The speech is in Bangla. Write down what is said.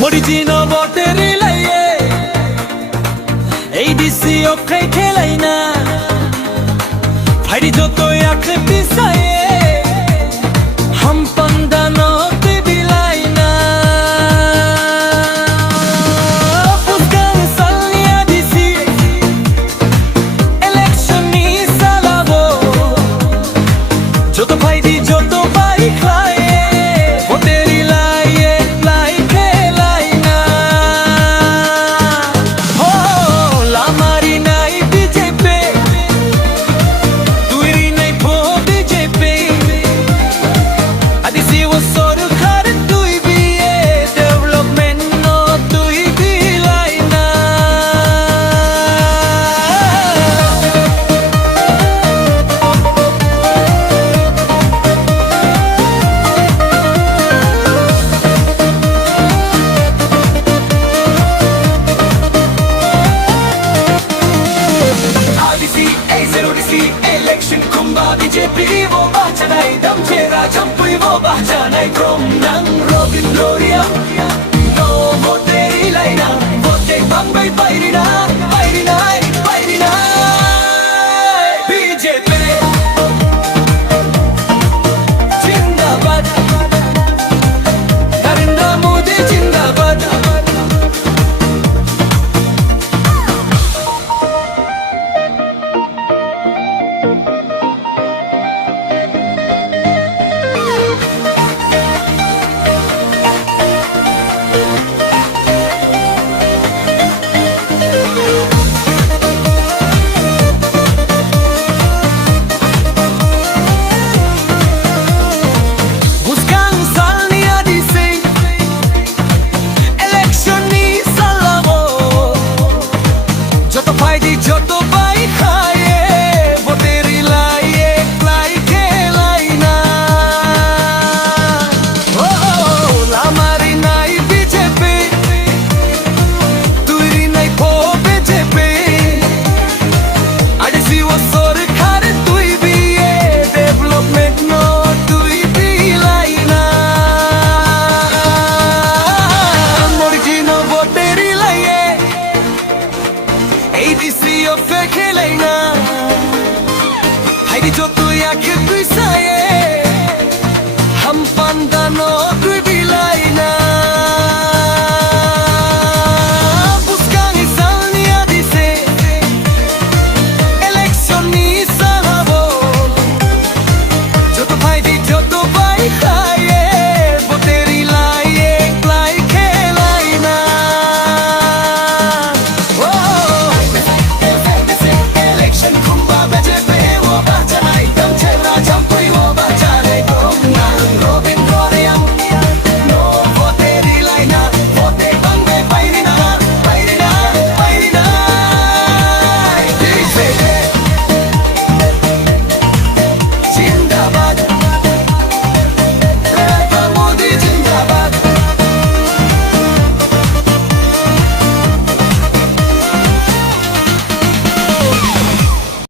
মরিজিনো বটেরি লাইয়ে এই ডিসি ওকে খেলাই না ভাইরি যতই আঁকলে পিছায়ে হাম পান্দানো তে বিলাই না পুস্কান সালনিয়া ডিসি ইলেকশন নি সালাবো যত ভাইরি যত বাই খায়ে বটেরি লাইয়ে লাই খেলাই না ও লামারি নাই বিজেপি তুইরি নাই ভো বিজেপি আদিসি ও সরকার তুই বিয়ে ডেভেলপমেন্ট নো তুই বিলাই না आदिसी ए zero disi election kumba BJP वो बाचा नहीं दम चेरा चंपुई वो बाचा नहीं क्रोम नंग रोबिन लोरिया